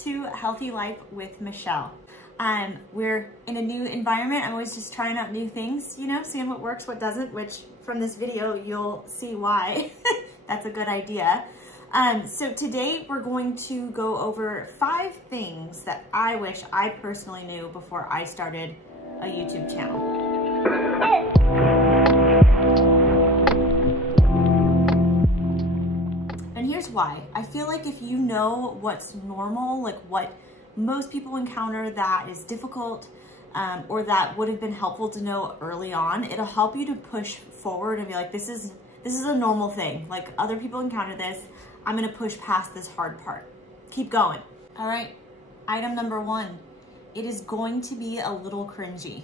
to Healthy Life with Michelle. We're in a new environment. I'm always just trying out new things, you know, seeing what works, what doesn't, which from this video, you'll see why that's a good idea. So today we're going to go over 5 things that I wish I personally knew before I started a YouTube channel. And here's why. I feel like if you know what's normal, like what most people encounter that is difficult, or that would have been helpful to know early on, it'll help you to push forward and be like, this is a normal thing. Like other people encounter this. I'm gonna push past this hard part. Keep going. All right, item number 1. It is going to be a little cringy.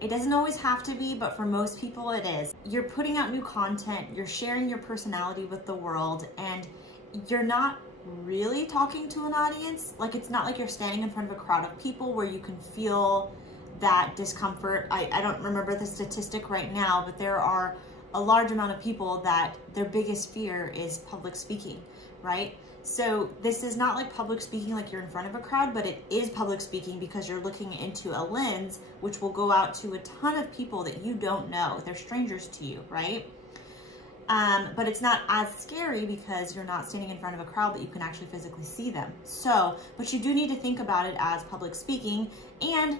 It doesn't always have to be, but for most people it is. You're putting out new content, you're sharing your personality with the world, and you're not really talking to an audience. Like it's not like you're standing in front of a crowd of people where you can feel that discomfort. I don't remember the statistic right now, but there are a large amount of people that their biggest fear is public speaking, right? So this is not like public speaking like you're in front of a crowd, but it is public speaking because you're looking into a lens which will go out to a ton of people that you don't know. They're strangers to you, right? But it's not as scary because you're not standing in front of a crowd that you can actually physically see them. So, but you do need to think about it as public speaking. And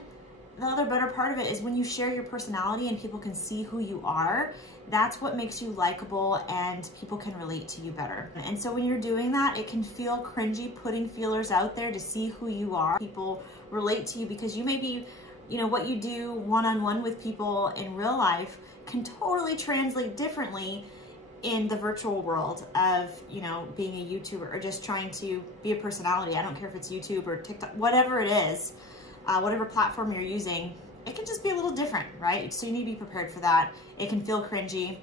the other better part of it is when you share your personality and people can see who you are, that's what makes you likable and people can relate to you better. And so when you're doing that, it can feel cringy putting feelers out there to see who you are. People relate to you because you may be, you know, what you do one-on-one with people in real life can totally translate differently in the virtual world of, you know, being a YouTuber or just trying to be a personality. I don't care if it's YouTube or TikTok, whatever it is, whatever platform you're using, it can just be a little different, right? So you need to be prepared for that. It can feel cringy.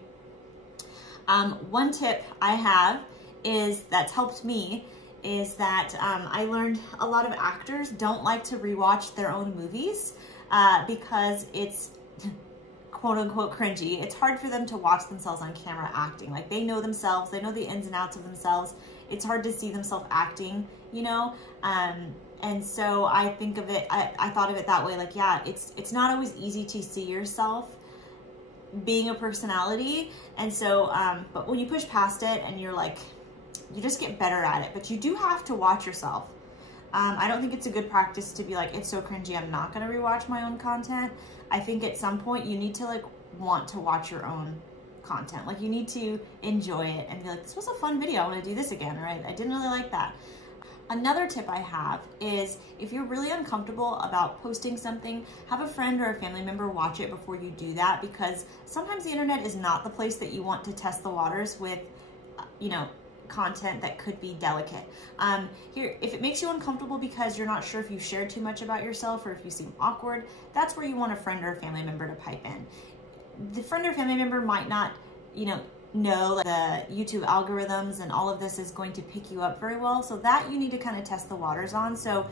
One tip I have is that's helped me is that I learned a lot of actors don't like to rewatch their own movies because it's quote unquote cringy. It's hard for them to watch themselves on camera acting. Like they know themselves, they know the ins and outs of themselves. It's hard to see themselves acting, you know? And so I think of it, I thought of it that way, like, yeah, it's not always easy to see yourself being a personality. And so, but when you push past it and you're like, you just get better at it, but you do have to watch yourself. I don't think it's a good practice to be like, it's so cringy, I'm not gonna rewatch my own content. I think at some point you need to like want to watch your own content. Like you need to enjoy it and be like, this was a fun video, I wanna do this again, right? I didn't really like that. Another tip I have is if you're really uncomfortable about posting something, have a friend or a family member watch it before you do that, because sometimes the internet is not the place that you want to test the waters with, you know, content that could be delicate. Here, if it makes you uncomfortable because you're not sure if you shared too much about yourself or if you seem awkward, that's where you want a friend or a family member to pipe in. The friend or family member might not, you know the YouTube algorithms and all of this is going to pick you up very well. So that you need to kind of test the waters on. So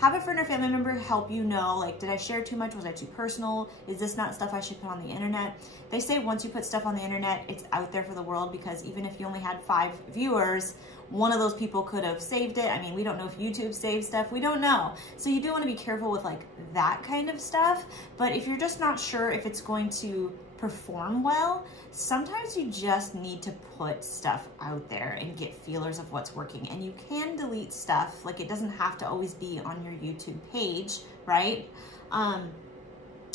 have a friend or family member help you know, like, did I share too much? Was I too personal? Is this not stuff I should put on the internet? They say once you put stuff on the internet, it's out there for the world, because even if you only had 5 viewers, one of those people could have saved it. I mean, we don't know if YouTube saves stuff. We don't know. So you do want to be careful with like that kind of stuff. But if you're just not sure if it's going to perform well, sometimes you just need to put stuff out there and get feelers of what's working. And you can delete stuff. Like it doesn't have to always be on your YouTube page, right? And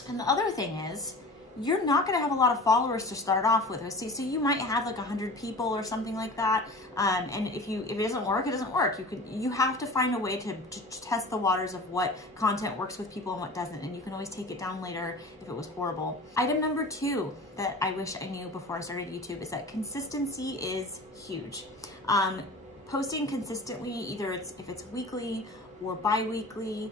the other thing is, you're not going to have a lot of followers to start off with. So you might have like 100 people or something like that. And if it doesn't work, it doesn't work. You have to find a way to test the waters of what content works with people and what doesn't. And you can always take it down later if it was horrible. Item number 2 that I wish I knew before I started YouTube is that consistency is huge. Posting consistently, either if it's weekly or bi-weekly.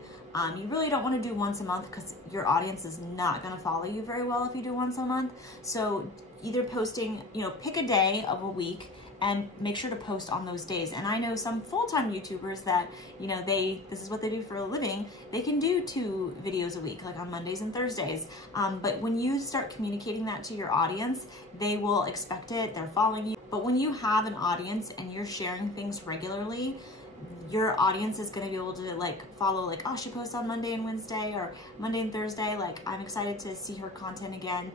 You really don't want to do once a month because your audience is not going to follow you very well if you do once a month. So either posting, you know, pick a day of a week and make sure to post on those days. And I know some full-time YouTubers that, you know, this is what they do for a living. They can do 2 videos a week, like on Mondays and Thursdays. But when you start communicating that to your audience, they will expect it, they're following you. But when you have an audience and you're sharing things regularly, your audience is gonna be able to like follow, like, oh, she posts on Monday and Wednesday or Monday and Thursday. Like, I'm excited to see her content again.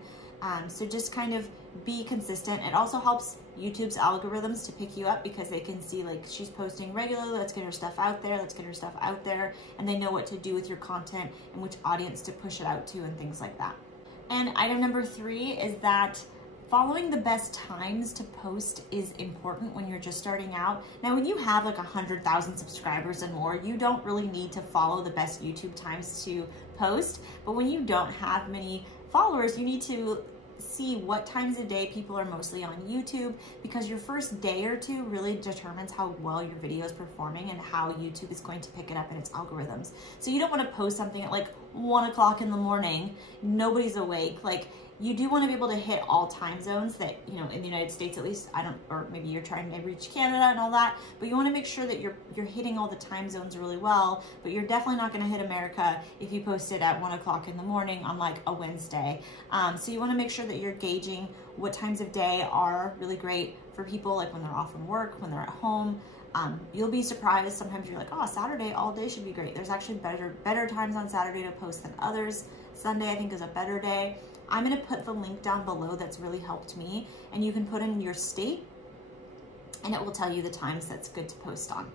So just kind of be consistent. It also helps YouTube's algorithms to pick you up because they can see like she's posting regularly, let's get her stuff out there, let's get her stuff out there. And they know what to do with your content and which audience to push it out to and things like that. And item number 3 is that following the best times to post is important when you're just starting out. Now, when you have like 100,000 subscribers and more, you don't really need to follow the best YouTube times to post. But when you don't have many followers, you need to see what times of day people are mostly on YouTube, because your first day or two really determines how well your video is performing and how YouTube is going to pick it up in its algorithms. So you don't want to post something at like 1 o'clock in the morning, nobody's awake. Like, you do want to be able to hit all time zones that, you know, in the United States at least, or maybe you're trying to reach Canada and all that, but you want to make sure that you're hitting all the time zones really well. But you're definitely not going to hit America if you post it at 1 o'clock in the morning on like a Wednesday. So you want to make sure that you're gauging what times of day are really great for people, like when they're off from work, when they're at home. You'll be surprised. Sometimes you're like, oh, Saturday all day should be great. There's actually better times on Saturday to post than others. Sunday, I think, is a better day. I'm going to put the link down below that's really helped me, and you can put in your state and it will tell you the times that's good to post on.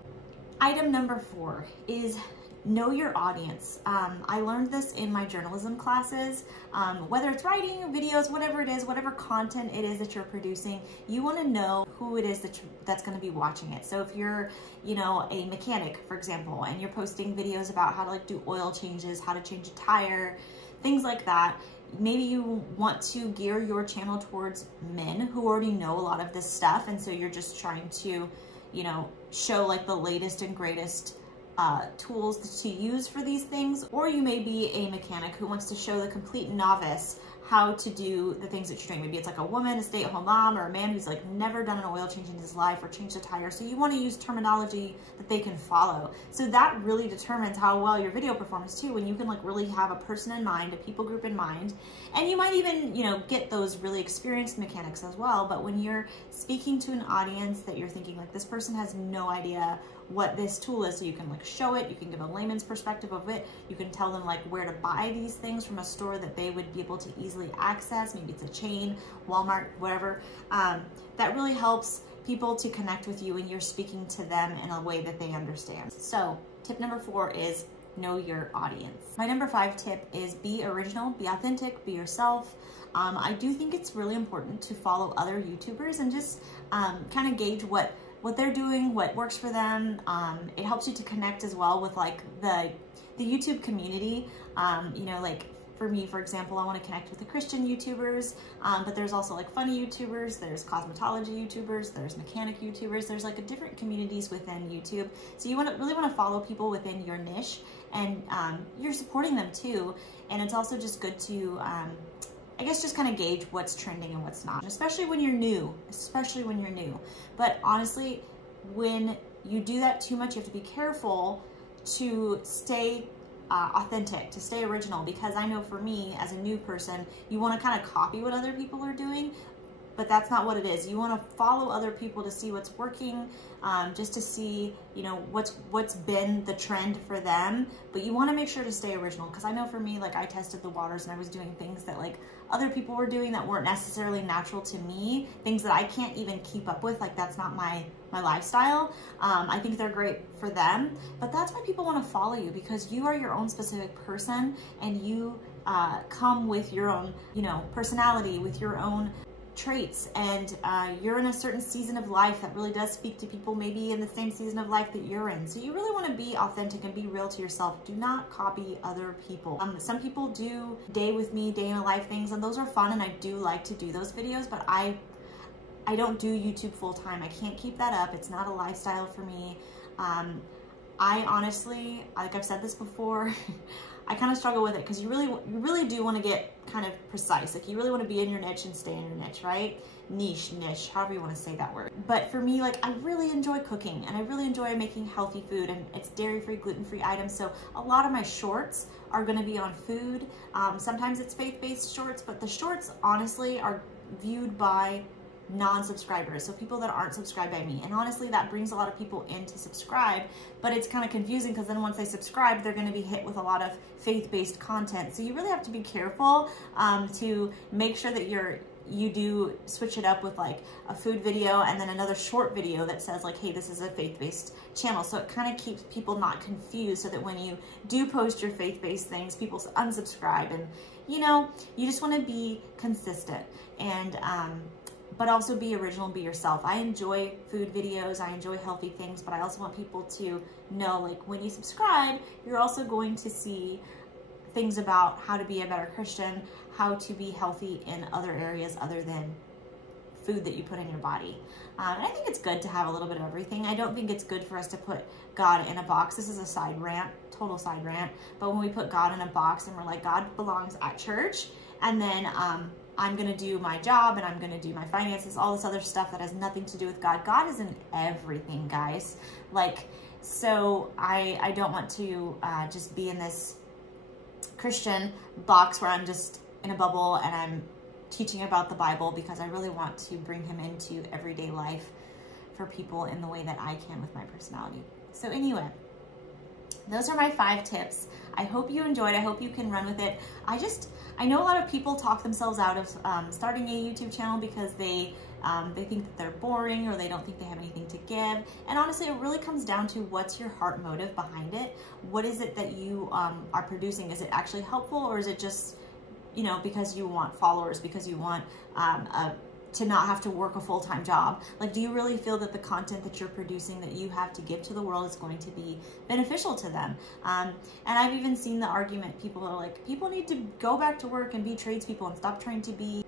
Item number 4 is know your audience. I learned this in my journalism classes. Whether it's writing, videos, whatever it is, whatever content it is that you're producing, you want to know who it is that's going to be watching it. So if you're, you know, a mechanic, for example, and you're posting videos about how to like do oil changes, how to change a tire, things like that, maybe you want to gear your channel towards men who already know a lot of this stuff, and so you're just trying to, you know, show like the latest and greatest tools to use for these things. Or you may be a mechanic who wants to show the complete novice how to do the things that you're doing. Maybe it's like a woman, a stay-at-home mom, or a man who's like never done an oil change in his life or changed a tire. So you want to use terminology that they can follow. So that really determines how well your video performs too, when you can like really have a person in mind, a people group in mind. And you might even, you know, get those really experienced mechanics as well. But when you're speaking to an audience that you're thinking like, this person has no idea what this tool is, so you can like show it, you can give a layman's perspective of it, you can tell them like where to buy these things from a store that they would be able to easily access, maybe it's a chain, Walmart, whatever. That really helps people to connect with you when you're speaking to them in a way that they understand. So tip number 4 is know your audience. My number 5 tip is be original, be authentic, be yourself. I do think it's really important to follow other YouTubers and just kind of gauge what they're doing, what works for them. It helps you to connect as well with like the YouTube community. You know, like for me, for example, I want to connect with the Christian YouTubers, but there's also like funny YouTubers, there's cosmetology YouTubers, there's mechanic YouTubers, there's like different communities within YouTube. So you really want to follow people within your niche, and you're supporting them too. And it's also just good to, I guess, just kind of gauge what's trending and what's not, especially when you're new, But honestly, when you do that too much, you have to be careful to stay authentic, to stay original, because I know for me as a new person, you want to kind of copy what other people are doing, but that's not what it is. You want to follow other people to see what's working, just to see, you know, what's been the trend for them. But you want to make sure to stay original, because I know for me, like, I tested the waters and I was doing things that like other people were doing that weren't necessarily natural to me, things that I can't even keep up with. Like, that's not my lifestyle. I think they're great for them, but that's why people want to follow you, because you are your own specific person, and you come with your own, you know, personality, with your own traits, and you're in a certain season of life that really does speak to people maybe in the same season of life that you're in. So you really want to be authentic and be real to yourself. Do not copy other people. Some people do day with me, day in a life things, and those are fun, and I do like to do those videos, but I don't do YouTube full time. I can't keep that up. It's not a lifestyle for me. I honestly, like I've said this before, I kind of struggle with it, because you really do want to get kind of precise. Like, you really want to be in your niche and stay in your niche, right? Niche, however you want to say that word. But for me, like, I really enjoy cooking, and I really enjoy making healthy food, and it's dairy-free, gluten-free items. So a lot of my shorts are going to be on food. Sometimes it's faith-based shorts, but the shorts honestly are viewed by non-subscribers, so people that aren't subscribed by me. And honestly, that brings a lot of people in to subscribe, but it's kind of confusing because then once they subscribe, they're going to be hit with a lot of faith-based content. So you really have to be careful to make sure that you do switch it up with like a food video and then another short video that says like, hey, this is a faith-based channel. So it kind of keeps people not confused, so that when you do post your faith-based things, people unsubscribe. And you know, you just want to be consistent and but also be original, be yourself. I enjoy food videos, I enjoy healthy things, but I also want people to know, like, when you subscribe, you're also going to see things about how to be a better Christian, how to be healthy in other areas other than food that you put in your body. And I think it's good to have a little bit of everything. I don't think it's good for us to put God in a box. This is a side rant, total side rant. But when we put God in a box and we're like, God belongs at church, and then I'm going to do my job and I'm going to do my finances, all this other stuff that has nothing to do with God. God is in everything, guys. Like, so I don't want to just be in this Christian box where I'm just in a bubble and I'm teaching about the Bible, because I really want to bring him into everyday life for people in the way that I can with my personality. So anyway, those are my 5 tips. I hope you enjoyed. I hope you can run with it. I know a lot of people talk themselves out of starting a YouTube channel because they think that they're boring or they don't think they have anything to give. And honestly, it really comes down to what's your heart motive behind it. What is it that you are producing? Is it actually helpful, or is it just, you know, because you want followers, because you want to not have to work a full-time job? Like, do you really feel that the content that you're producing, that you have to give to the world, is going to be beneficial to them? And I've even seen the argument, people are like, people need to go back to work and be tradespeople and stop trying to be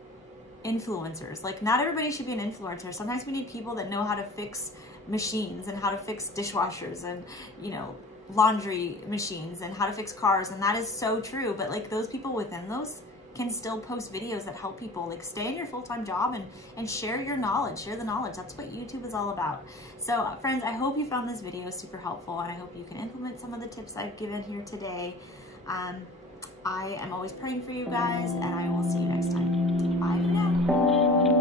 influencers. Like, not everybody should be an influencer. Sometimes we need people that know how to fix machines and how to fix dishwashers and, you know, laundry machines and how to fix cars. And that is so true. But like, those people within those can still post videos that help people. Like, stay in your full-time job and share your knowledge, share the knowledge. That's what YouTube is all about. So friends, I hope you found this video super helpful, and I hope you can implement some of the tips I've given here today. I am always praying for you guys, and I will see you next time. Bye for now.